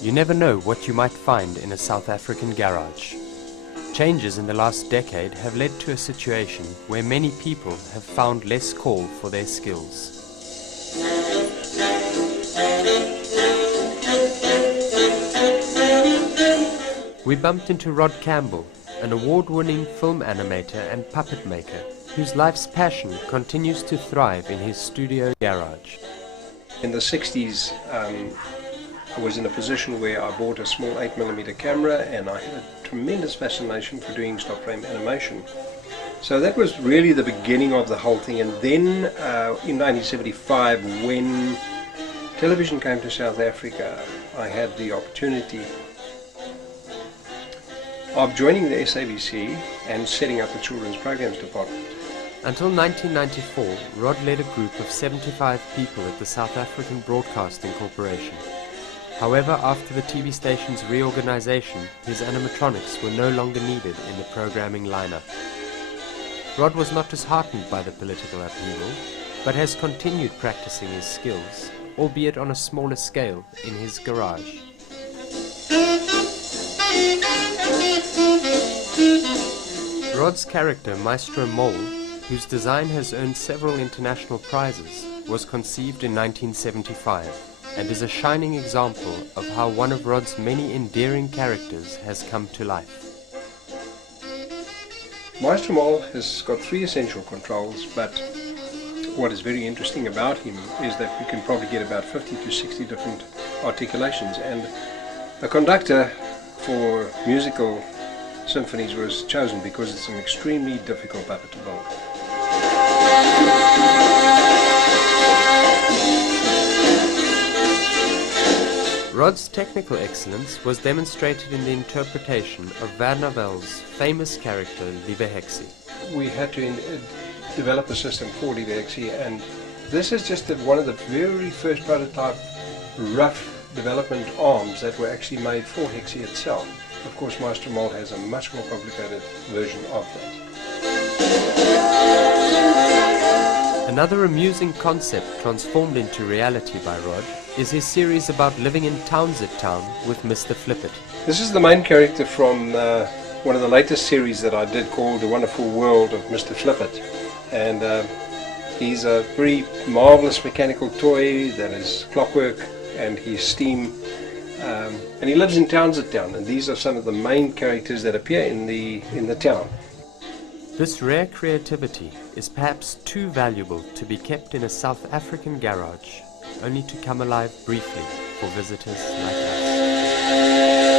You never know what you might find in a South African garage. Changes in the last decade have led to a situation where many people have found less call for their skills. We bumped into Rod Campbell, an award-winning film animator and puppet maker, whose life's passion continues to thrive in his studio garage. In the 60s, I was in a position where I bought a small 8mm camera, and I had a tremendous fascination for doing stop frame animation. So that was really the beginning of the whole thing. And then in 1975, when television came to South Africa, I had the opportunity of joining the SABC and setting up the Children's Programs Department. Until 1994, Rod led a group of 75 people at the South African Broadcasting Corporation. However, after the TV station's reorganization, his animatronics were no longer needed in the programming lineup. Rod was not disheartened by the political upheaval, but has continued practicing his skills, albeit on a smaller scale, in his garage. Rod's character, Maestro Mole, whose design has earned several international prizes, was conceived in 1975 and is a shining example of how one of Rod's many endearing characters has come to life. Maestro Mole has got 3 essential controls, but what is very interesting about him is that we can probably get about 50 to 60 different articulations, and a conductor for musical symphonies was chosen because it's an extremely difficult puppet to build. Rod's technical excellence was demonstrated in the interpretation of Werner Well's famous character Lieve Hexie. We had to develop a system for Lieve Hexie, and this is just one of the very first prototype rough development arms that were actually made for Hexie itself. Of course, Maestro Mole has a much more complicated version of that. Another amusing concept transformed into reality by Rod is his series about living in Townsend Town with Mr. Flippert. This is the main character from one of the latest series that I did called The Wonderful World of Mr. Flippert. And he's a very marvelous mechanical toy that is clockwork, and he's steam. And he lives in Townsend Town, and these are some of the main characters that appear in the town. This rare creativity is perhaps too valuable to be kept in a South African garage, only to come alive briefly for visitors like us.